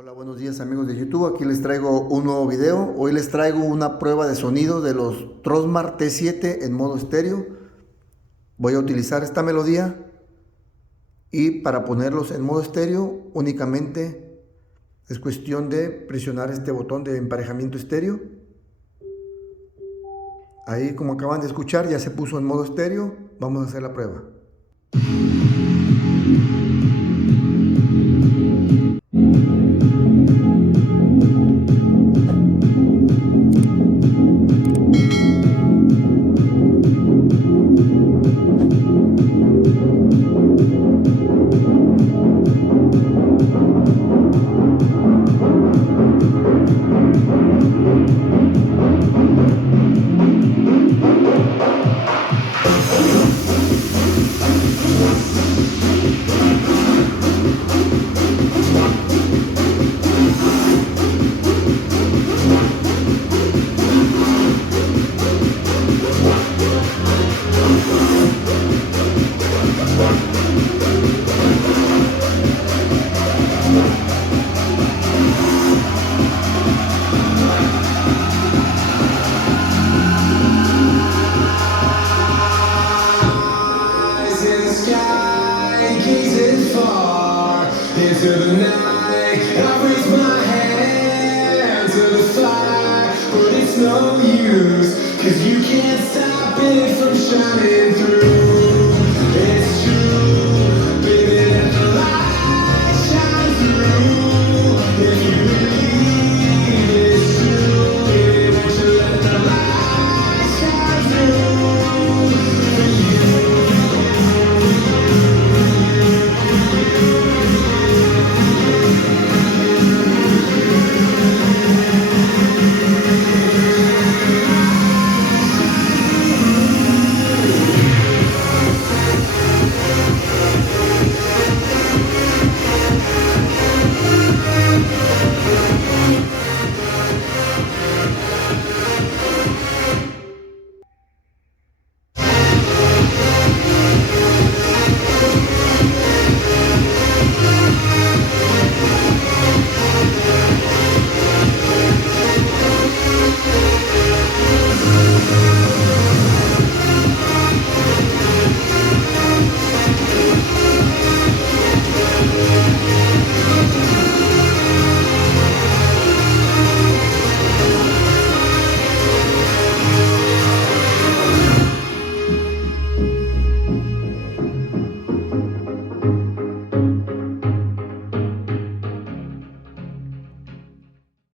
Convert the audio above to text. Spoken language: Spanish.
Hola, buenos días amigos de YouTube. Aquí les traigo un nuevo video. Hoy les traigo una prueba de sonido de los Trosmar T7 en modo estéreo. Voy a utilizar esta melodía y para ponerlos en modo estéreo únicamente es cuestión de presionar este botón de emparejamiento estéreo. Ahí, como acaban de escuchar, ya se puso en modo estéreo. Vamos a hacer la prueba.